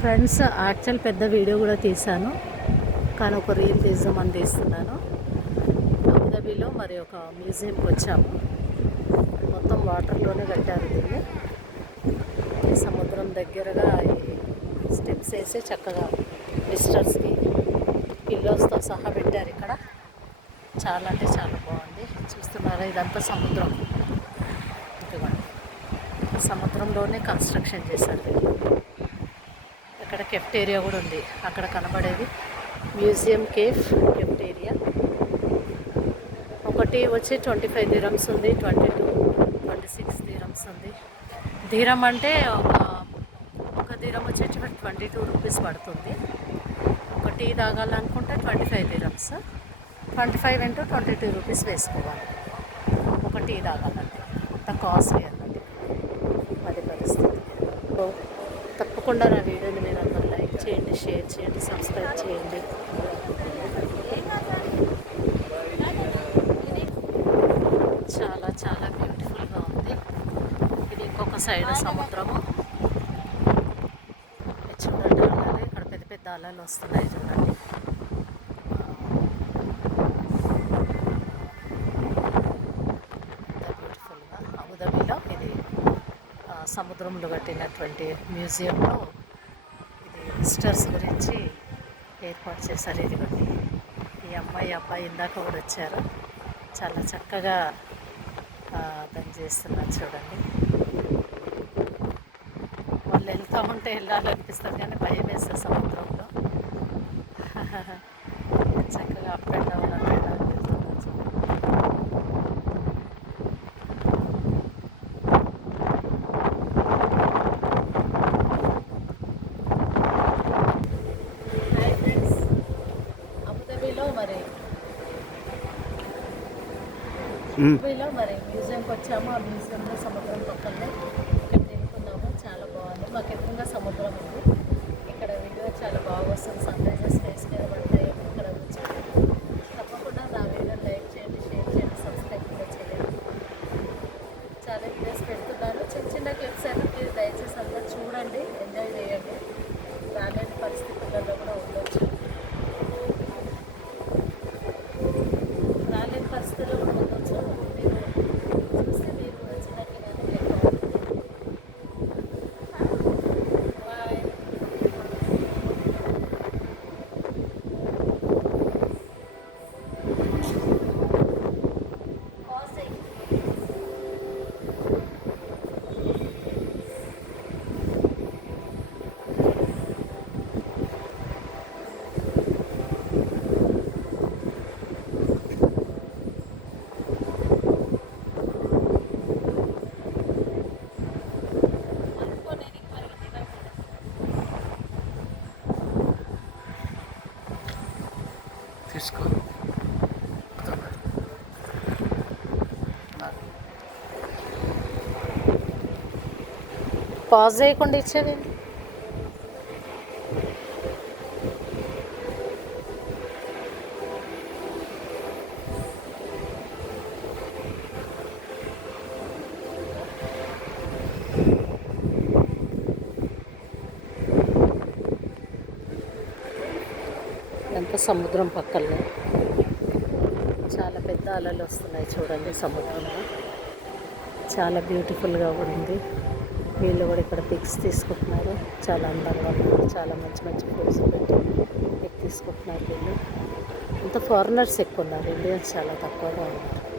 Friends, actual పెద్ద video కూడా తీశాను, కానీ ఒక రీల్ తీద్దామని తీస్తున్నాను. అబుదాబిలో మరి ఒక మ్యూజియంకి వచ్చాము. మొత్తం వాటర్లోనే కట్టారు దీన్ని. ఈ సముద్రం దగ్గరగా ఈ స్టెప్స్ వేసి చక్కగా విజిటర్స్కి పిల్లోస్తో సహా పెట్టారు. ఇక్కడ చాలా అంటే చాలా బాగుంది. చూస్తున్నారా, ఇదంతా సముద్రం. ఇదిగోండి, సముద్రంలోనే కన్స్ట్రక్షన్ చేశారు వీళ్ళు. ఇక్కడ కెఫ్టేరియా కూడా ఉంది. అక్కడ కనబడేది మ్యూజియం కెఫ్టేరియా. ఒకటి వచ్చి 25 దిరమ్స్ ఉంది, 22, 26 దిరమ్స్ ఉంది. దిరం అంటే ఒక దిరం వచ్చి 22 రూపీస్ పడుతుంది. ఒక టీ తాగాలనుకుంటే 25 దిరమ్స్, 25 ఇంటూ 22 రూపీస్ వేసుకోవాలి ఒక టీ తాగాలంటే. అంత కాస్ట్లీ అన్నమాట అది పరిస్థితి. తప్పకుండా నా వీడియోని మీరు అందరూ లైక్ చేయండి, షేర్ చేయండి, సబ్స్క్రైబ్ చేయండి. చాలా చాలా బ్యూటిఫుల్గా ఉంది. ఇది ఇంకొక సైడ్ సముద్రము. చూడండి, అలలు ఇక్కడ పెద్ద పెద్ద అలలు వస్తున్నాయి. చూడండి, బ్యూటిఫుల్గా. అబుదాబిలో ఇది సముద్రంలో కట్టినటువంటి మ్యూజియంలో ఇది విజిటర్స్ గురించి ఏర్పాటు చేశారు. ఇదిగోండి, ఈ అబ్బాయి ఇందాక కూడా వచ్చారు. చాలా చక్కగా దాన్ని చేస్తున్నారు. చూడండి, వాళ్ళు వెళ్తూ ఉంటే వెళ్ళాలనిపిస్తుంది, కానీ భయం వేస్తుంది సముద్రంలో. చక్కగా అప్ అండ్ డౌన్ వెళ్తున్నారు. మరి మ్యూజియంకి వచ్చాము. ఆ మ్యూజియంలో సముద్రం పక్కనే ఇక్కడ తిరుగుతున్నాము. చాలా బాగుంది. మాకు ఎదురుగా సముద్రం ఉంది. ఇక్కడ వీడియో చాలా బాగా వస్తుంది. సన్ రైజెస్ ఫేస్ మీద పడతాయి. ఇక్కడ వచ్చాము. తప్పకుండా నా వీడియో లైక్ చేయండి, షేర్ చేయండి, సబ్స్క్రైబ్ కూడా చేయండి. చాలా వీడియోస్ పెడుతున్నాను, చిన్న చిన్న క్లిప్స్ అయినా. ప్లీజ్ దయచేసి అందరూ చూడండి, ఎంజాయ్ చేయండి. రాలేని పరిస్థితులలో కూడా ఉండొచ్చు. రాలేని పరిస్థితుల్లో కూడా ఉండొచ్చు. మీరు చూస్తే మీరు వచ్చినట్లుగానే లెక్క. బాయ్. తీసుకో, పాజ్ చేయకుండా ఇచ్చేది. ఎంత సముద్రం పక్కనే చాలా పెద్ద అలలు వస్తున్నాయి. చూడండి, సముద్రంలో చాలా బ్యూటిఫుల్గా కూడా ఉంది. వీళ్ళు కూడా ఇక్కడ పిక్స్ తీసుకుంటున్నారు. చాలా అందంగా ఉన్నారు. చాలా మంచి మంచి ఫోటోస్ పెట్టి పిక్ తీసుకుంటున్నారు. వీళ్ళు అంత ఫారినర్స్ ఎక్కువ ఉన్నారు, ఇండియన్స్ చాలా తక్కువగా ఉన్నారు.